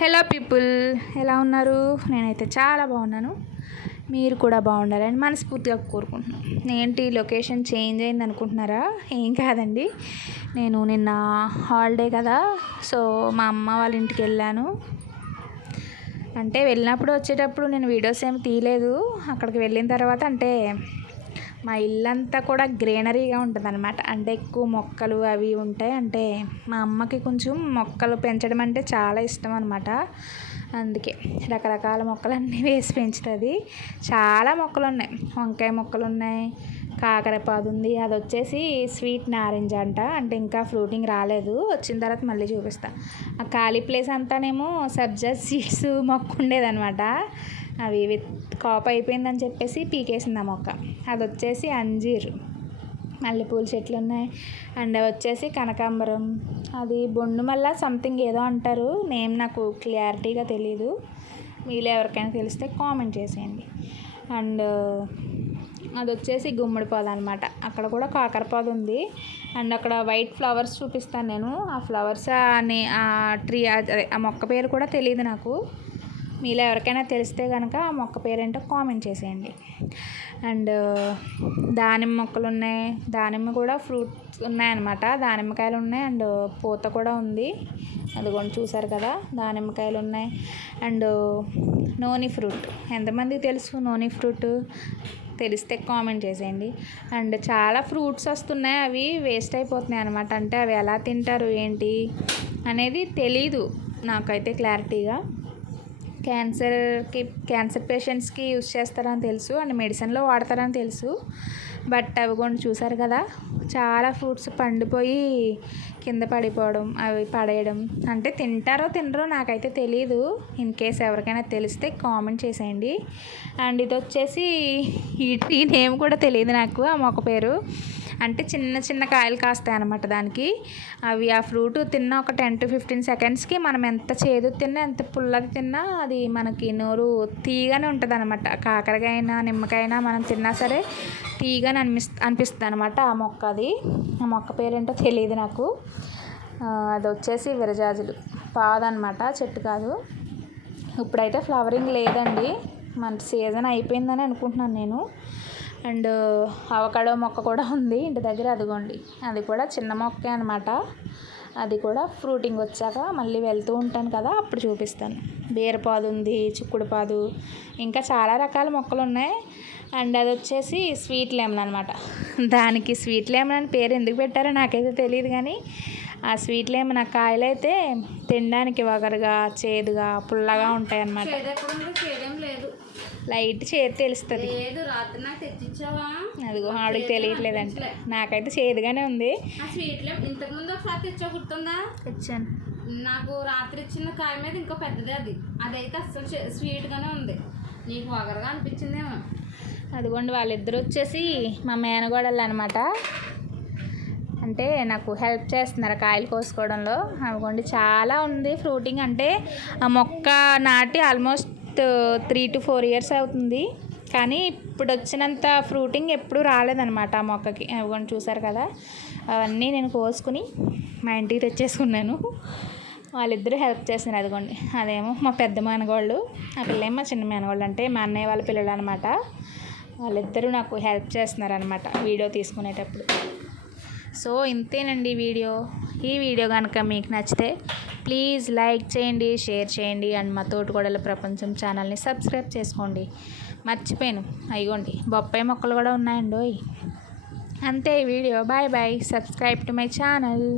Hello people, ఎలా ఉన్నారు? నేనైతే చాలా బాగున్నాను. మీరు కూడా బాగుండాలని మనస్ఫూర్తిగా కోరుకుంటున్నాను. ఏంటి లొకేషన్ చేంజ్ అయింది అనుకుంటున్నారా? ఏం కాదండి, నేను నిన్న హాలిడే కదా, సో మా అమ్మ వాళ్ళ ఇంటికి వెళ్ళాను. అంటే వెళ్ళినప్పుడు వచ్చేటప్పుడు నేను వీడియోస్ ఏమి తీయలేదు. అక్కడికి వెళ్ళిన తర్వాత అంటే మా ఇల్లంతా కూడా గ్రీనరీగా ఉంటుంది అనమాట. అంటే ఎక్కువ మొక్కలు అవి ఉంటాయి. అంటే మా అమ్మకి కొంచెం మొక్కలు పెంచడం అంటే చాలా ఇష్టం అనమాట. అందుకే రకరకాల మొక్కలన్నీ వేసి పెంచుతుంది. చాలా మొక్కలు ఉన్నాయి. వంకాయ మొక్కలు ఉన్నాయి, కాకరపాదు ఉంది. అది వచ్చేసి స్వీట్ నారింజ అంట. అంటే ఇంకా ఫ్రూటింగ్ రాలేదు, వచ్చిన తర్వాత మళ్ళీ చూపిస్తా. ఆ ఖాళీ ప్లేస్ అంతానేమో సబ్జా సీడ్స్ మొక్క ఉండేదనమాట. అవి కాపు అయిపోయిందని చెప్పేసి పీకేసింది ఆ మొక్క. అది వచ్చేసి అంజీర్ మల్లెపూల చెట్లు ఉన్నాయి. అండ్ అవి వచ్చేసి కనకాంబరం, అది బొండు మల్ల సంథింగ్ ఏదో అంటారు, నేమ్ నాకు క్లారిటీగా తెలీదు. మీలో ఎవరికైనా తెలిస్తే కామెంట్ చేసేయండి. అండ్ అది వచ్చేసి గుమ్మడి పాదు అనమాట. అక్కడ కూడా కాకరపాదు ఉంది. అండ్ అక్కడ వైట్ ఫ్లవర్స్ చూపిస్తాను నేను. ఆ ఫ్లవర్స్ అని ఆ ట్రీ అదే ఆ మొక్క పేరు కూడా తెలియదు నాకు. మీలో ఎవరికైనా తెలిస్తే కనుక ఆ మొక్క పేరేంటో కామెంట్ చేసేయండి. అండ్ దానిమ్మ మొక్కలు ఉన్నాయి. దానిమ్మ కూడా ఫ్రూట్స్ ఉన్నాయన్నమాట. దానిమ్మకాయలు ఉన్నాయి. అండ్ పూత కూడా ఉంది. అదిగోండి చూసారు కదా, దానిమ్మకాయలు ఉన్నాయి. అండ్ నోని ఫ్రూట్, ఎంతమందికి తెలుసు నోని ఫ్రూట్? తెలిస్తే కామెంట్ చేసేయండి. అండ్ చాలా ఫ్రూట్స్ వస్తున్నాయి, అవి వేస్ట్ అయిపోతున్నాయి అనమాట. అంటే అవి ఎలా తింటారు ఏంటి అనేది తెలీదు నాకైతే క్లారిటీగా. క్యాన్సర్ పేషెంట్స్కి యూస్ చేస్తారని తెలుసు, అండ్ మెడిసిన్లో వాడతారని తెలుసు. బట్ అవి కూడా చూసారు కదా, చాలా ఫ్రూట్స్ పండిపోయి కింద పడిపోవడం, అవి పడేయడం. అంటే తింటారో తినరో నాకైతే తెలీదు. ఇన్ కేస్ ఎవరికైనా తెలిస్తే కామెంట్ చేసేయండి. అండ్ ఇది వచ్చేసి ఈ నేమ్ కూడా తెలియదు నాకు, ఆ మొక్క పేరు. అంటే చిన్న చిన్న కాయలు కాస్తాయి అన్నమాట దానికి. అవి ఆ ఫ్రూట్ తిన్న ఒక 10 to 15 secondsకి మనం ఎంత చేదు తిన్నా, ఎంత పుల్లది తిన్నా అది మనకి నోరు తీయగానే ఉంటుంది అనమాట. కాకరకాయ అయినా నిమ్మకాయ అయినా మనం తిన్నా సరే తీయగానే అనిపిస్తుంది అనమాట ఆ మొక్క. అది ఆ మొక్క పేరేంటో తెలియదు నాకు. అది వచ్చేసి విరజాజులు పాదు అనమాట, చెట్టు కాదు. ఇప్పుడైతే ఫ్లవరింగ్ లేదండి, మన సీజన్ అయిపోయిందని అనుకుంటున్నాను నేను. అండ్ అవకాడో మొక్క కూడా ఉంది ఇంటి దగ్గర, అదిగోండి. అది కూడా చిన్న మొక్కే అనమాట. అది కూడా ఫ్రూటింగ్ వచ్చాక మళ్ళీ వెళ్తూ ఉంటాను కదా, అప్పుడు చూపిస్తాను. బీరపాదు ఉంది, చిక్కుడు పాదు, ఇంకా చాలా రకాల మొక్కలు ఉన్నాయి. అండ్ అది వచ్చేసి స్వీట్ లెమన్ అనమాట. దానికి స్వీట్ లెమన్ అని పేరు ఎందుకు పెట్టారో నాకైతే తెలియదు, కానీ ఆ స్వీట్ లెమన్ ఆ కాయలు అయితే తినడానికి వగరుగా, చేదుగా, పుల్లగా ఉంటాయి అన్నమాట. లైట్ చేదు తెలుస్తుంది. అదిగో ఆడికి తెలియట్లేదంటే, నాకైతే చేదుగానే ఉంది. ఇంతకు ముందు ఒకసారి తెచ్చా, గుర్తుందా? తెచ్చాను. నాకు రాత్రి ఇచ్చిన కాయ మీద ఇంకో పెద్దది, అదైతే అస్సలు స్వీట్గానే ఉంది. నీకు వగరగా అనిపించిందేమో. అదిగోండి, వాళ్ళిద్దరు వచ్చేసి మా మేనగోడలు అనమాట. అంటే నాకు హెల్ప్ చేస్తున్నారు కాయలు కోసుకోవడంలో. అదిగోండి చాలా ఉంది ఫ్రూటింగ్. అంటే ఆ మొక్క నాటి ఆల్మోస్ట్ 3 to 4 years అవుతుంది, కానీ ఇప్పుడు వచ్చినంత ఫ్రూటింగ్ ఎప్పుడూ రాలేదనమాట ఆ మొక్కకి. అవి చూసారు కదా, అవన్నీ నేను కోసుకుని మా ఇంటికి తెచ్చేసుకున్నాను. వాళ్ళిద్దరూ హెల్ప్ చేస్తున్నారు. అదిగోండి, అదేమో మా పెద్ద మేనగోళ్ళు, ఆ పిల్లేమో మా చిన్న మేనగోళ్ళు, అంటే మా అన్నయ్య వాళ్ళ పిల్లలు అనమాట. వాళ్ళిద్దరూ నాకు హెల్ప్ చేస్తున్నారు అనమాట వీడియో తీసుకునేటప్పుడు. సో ఇంతేనండి వీడియో. ఈ వీడియో కనుక మీకు నచ్చితే ప్లీజ్ లైక్ చేయండి, షేర్ చేయండి. అండ్ మా తోటకోడల ప్రపంచం ఛానల్ని సబ్స్క్రైబ్ చేసుకోండి. మర్చిపోయాను, అయ్యోండి బొప్పాయి మొక్కలు కూడా ఉన్నాయండి. అంతే ఈ వీడియో. Bye bye. Subscribe to my channel.